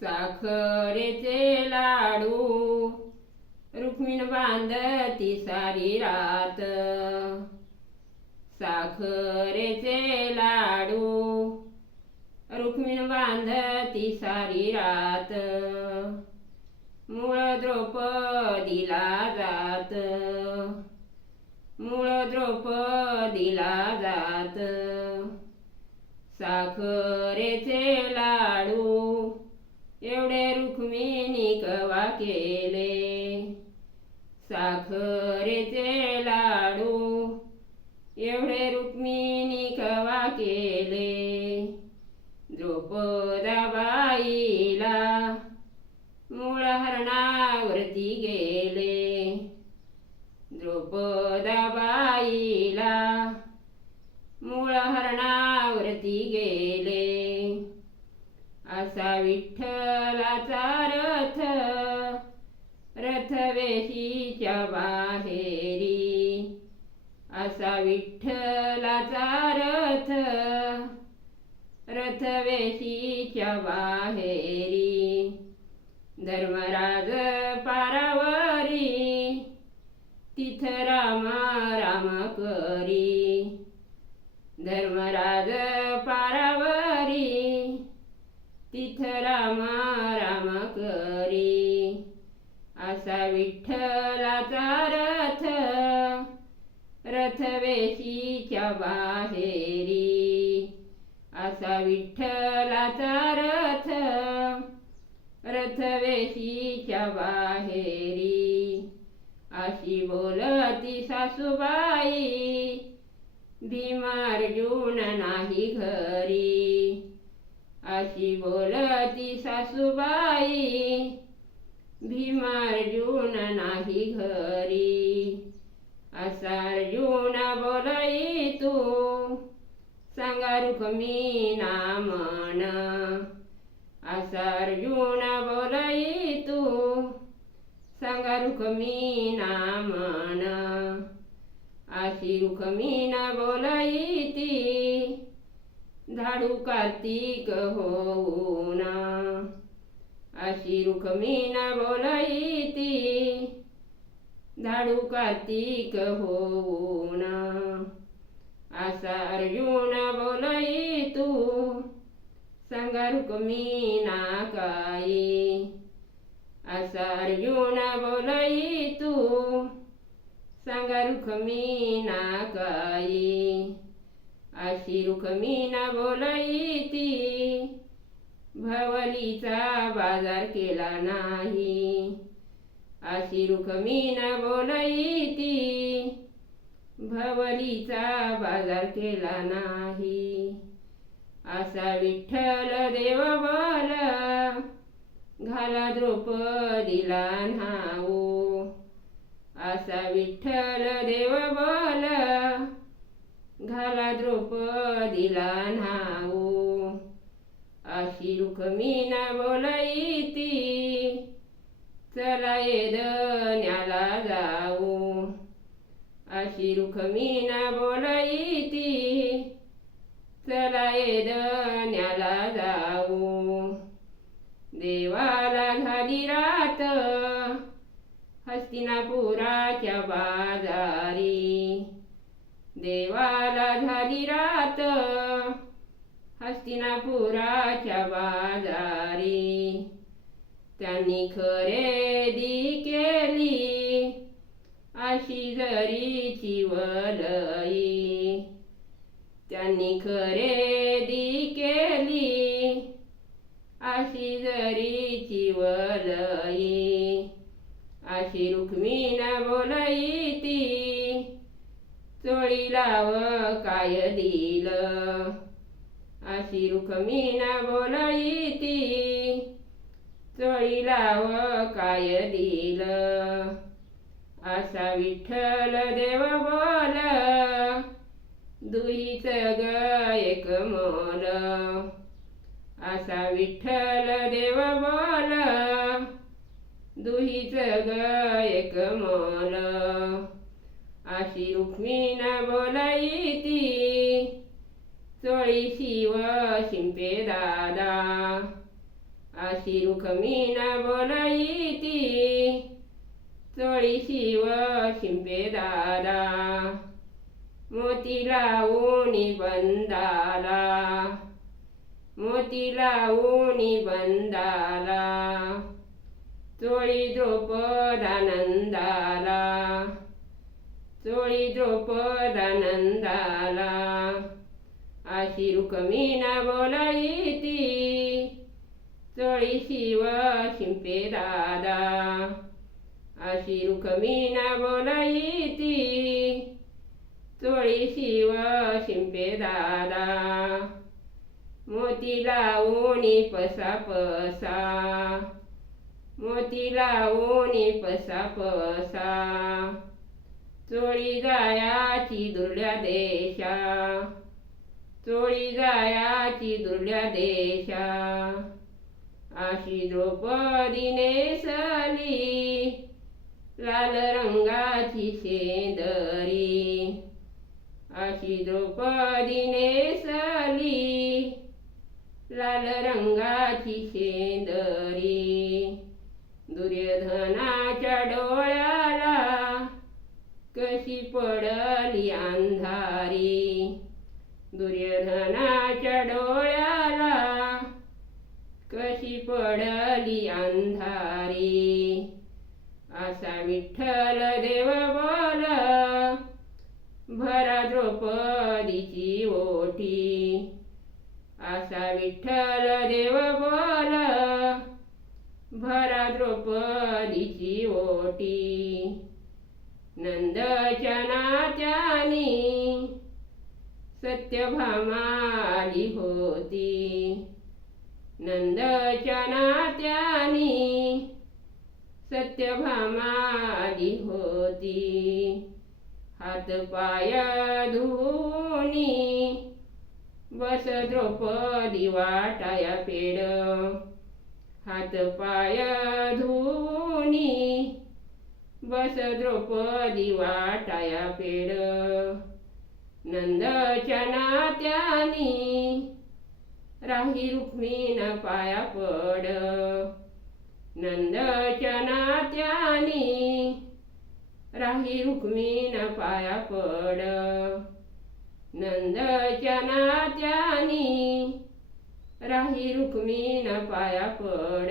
साखरेचे लाडू रुक्मिण बांधती सारी रात. साखरेचे लाडू रुक्मिण बांधती सारी रात. मूळ द्रौपदीला जात, मूळ द्रौपदीला जात. साखरेचे लाडू एवढे रुक्मिणी कवा केले. साखरेचे लाडू एवढे रुक्मिणी कवा केले. द्रौपदाबाईला मूळ हरणावरती गेले. द्रौपदाबाईला मूळ हरणावरती गेले. असा विठ्ठलाचा रथ, रथ वेशीच्या बाहेरी. असा विठ्ठलाचा रथ, रथ वेशीच्या बाहेरी. धर्मराज पारावरी तिथ राम राम करी. धर्मराज पारावरी तिथ राम राम करी. असा विठ्ठलाचा रथ, रथ वेशीच्या बाहेरी. असा विठ्ठलाचा रथ, रथ वेशीच्या बाहेरी. अशी बोलती सासूबाई भीमार्जुन नाही घरी. अशी बोलती सासूबाई भीमार्जुन नाही घरी. असा अर्जुन बोलई तू सांगा रुक्मिणा मन. असा अर्जुन बोलई तू सांगा रुक्मिणा मन. अशी रुक्मिणा बोलई ती धाडू कार्तिक होऊन. अशी रुक्मिणा बोलई ती धाडू कार्तिक होऊन. असा अर्जुन बोलई तू सांगा रुक्मिणा काई. असा अर्जुन बोलई तू सांगा रुक्मिणा काई. अशी रुक्मिणा बोलई ती भवलीचा बाजार केला नाही. अशी रुक्मिणा बोलई ती भवलीचा बाजार केला नाही. असा विठ्ठल देव बोल घाला द्रौपदीला न्हाऊ. असा विठ्ठल देव बोल घाला द्रौपदीला न्हाऊ. अशी रुक्मिणा बोलई ती चला येदण्याला जाऊ. अशी रुक्मिणा बोलई ती चला येदण्याला जाऊ. देवाला झाली रात हस्तिनापुराच्या बाजारी. देवाला झाली रात हस्तिनापुराच्या बाजारी. त्यांनी खरेदी केली अशी जरीची वलई. त्यांनी खरेदी केली अशी जरीची वलई. अशी रुक्मिणा बोलई ती चोळी लाव काय दिलं. अशी रुक्मिणा बोलई ती चोळी लाव काय दिलं. असा विठ्ठल देव बोल दुहीच ग एक मोल. असा विठ्ठल देव बोल दुहीच ग एक मोल. अशी रुक्मिणा बोलई ती चोळी शिव शिंपे दादा. अशी रुक्मिण बोलायती चोळी शिव शिंपे दादा मोती लावूनी बंदाला मोती लावूनी बंदाला चोळी द्रौपदानंदाला चोळी द्रौपदानंदाला अशी रुक्मिण बोलायती चोळी शिव शिंपे दादा अशी रुक्मिण बोलायती चोळी शिव शिंपे दादा मोती लावूनी पसा पसा मोती लावूनी पसा पसा चोळी जायाची दुर्ल्या देशा चोळी जायाची दुर्ल्या देशा अशी द्रौपदी नेसली लाल रंगाची शेंदरी अशी द्रौपदी नेसली लाल रंगाची शेंदरी दुर्योधनाच्या डोळ्याला कशी पडली अंधारी दुर्योधनाच्या डोळ्याला कशी पडली अंधारी असा विठ्ठल देव बोल भरा द्रौपदीची ओठी असा विठ्ठल देव बोल भरा द्रौपदीची ओठी नंदच्या नात्यानी सत्यभामा आली होती नंदच्या नात्यानी सत्यभामा आली होती हात पाय धुनी बस द्रौपदी वाटाया पेड हात पाय धुनी बस द्रौपदी वाटाया पेड नंदच्या नात्यानी राही रुक्मिण पाया पड नंदच्या नात्यानी राही रुक्मिण पाया पड नंदच्या नात्यानी राही रुक्मिण पाया पड